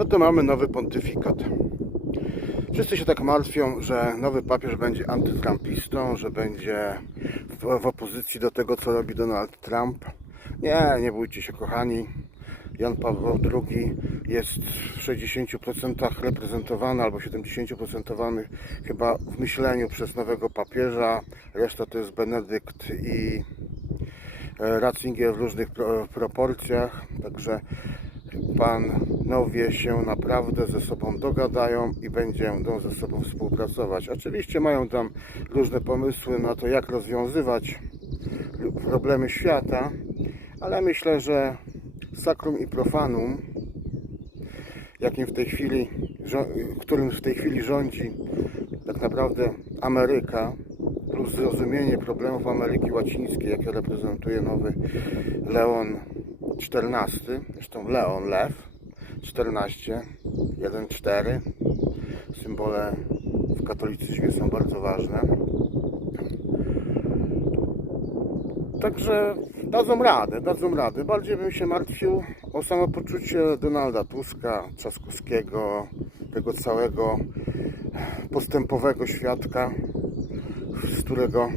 no to mamy nowy pontyfikat. Wszyscy się tak martwią, że nowy papież będzie antytrumpistą, że będzie w, w opozycji do tego, co robi Donald Trump. Nie, nie bójcie się, kochani. Jan Paweł II jest w 60% reprezentowany albo 70% chyba w myśleniu przez nowego papieża. Reszta to jest Benedykt i e, Ratzinger w różnych pro, proporcjach. Także panowie się naprawdę ze sobą dogadają i będą ze sobą współpracować. Oczywiście mają tam różne pomysły na to, jak rozwiązywać problemy świata, ale myślę, że sakrum i profanum, jakim w tej chwili, którym w tej chwili rządzi tak naprawdę Ameryka, plus zrozumienie problemów Ameryki Łacińskiej, jakie reprezentuje nowy Leon XIV, zresztą Leon Lew 14, 1-4. Symbole w katolicyzmie są bardzo ważne. Także dadzą radę, dadzą radę. Bardziej bym się martwił o samopoczucie Donalda Tuska, Trzaskowskiego, tego całego postępowego świadka, z którego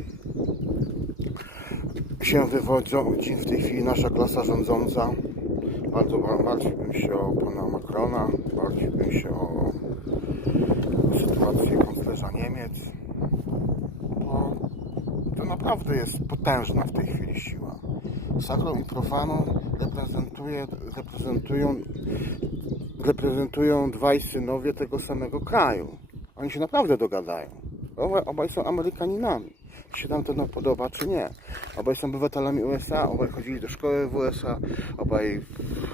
się wywodzi w tej chwili nasza klasa rządząca. Bardzo ba- martwiłbym się o pana Macrona, martwiłbym się o sytuację kanclerza Niemiec, bo to naprawdę jest potężna w tej chwili siła. Sakrum i profanum reprezentuje, reprezentują, reprezentują dwaj synowie tego samego kraju. Oni się naprawdę dogadają. Obaj są Amerykaninami. Się nam to podoba, czy nie. Obaj są obywatelami USA, obaj chodzili do szkoły w USA, obaj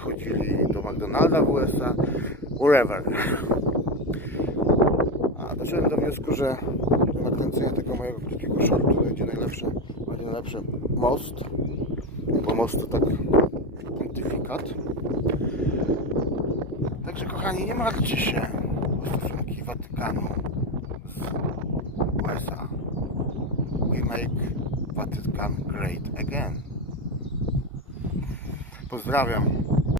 chodzili do McDonalda w USA, wherever. A doszedłem do wniosku, że do nakręcenia tego mojego krótkiego shortu będzie najlepszy, będzie najlepszy most, bo most to tak pontyfikat. Także kochani, nie martwcie się o stosunki Watykanu z USA. Make Vatican great again. Pozdrawiam.